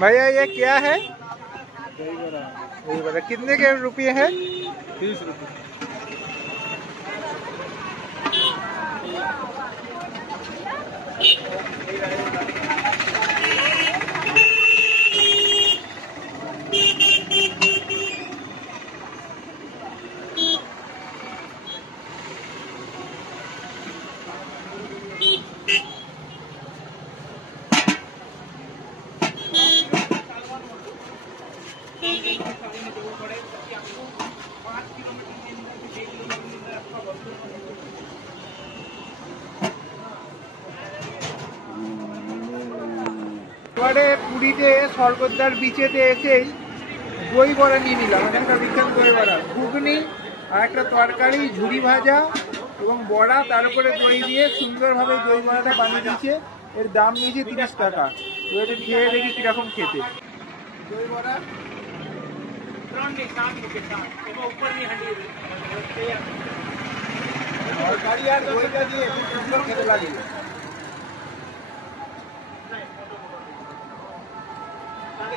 भैया ये क्या है? दही बड़ा दही बड़ा कितने के रुपये है? 30 रुपये। এবারে পুরীতে স্বর্গদ্বার বিচেতে এসেই দই বড়া নিয়ে নিলাম। একটা বিখ্যাত দই বড়া, ঘুগনি আর একটা তরকারি, ঝুরি ভাজা এবং বড়া, তার উপরে দই দিয়ে সুন্দরভাবে দই বড়াটা বানিয়ে দিয়েছে। এর দাম নিয়েছে 30 টাকা। এবারে খেয়ে দেখি কিরকম খেতে। দই বড়া তরকারি আর দইটা দিয়ে খুব সুন্দর খেতে লাগে।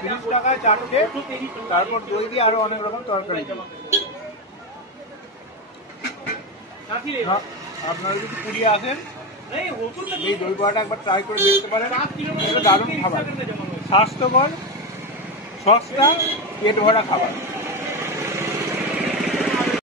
30 টাকায় চারটে, তারপর দই দিয়ে আরো অনেক রকম তরকারি। আপনারা যদি পুরী আসেন এই দই বড়াটা একবার ট্রাই করে দেখতে পারেন। এটা দারুণ খাবার, স্বাস্থ্যকর, সস্তা, পেট ভরা খাবার।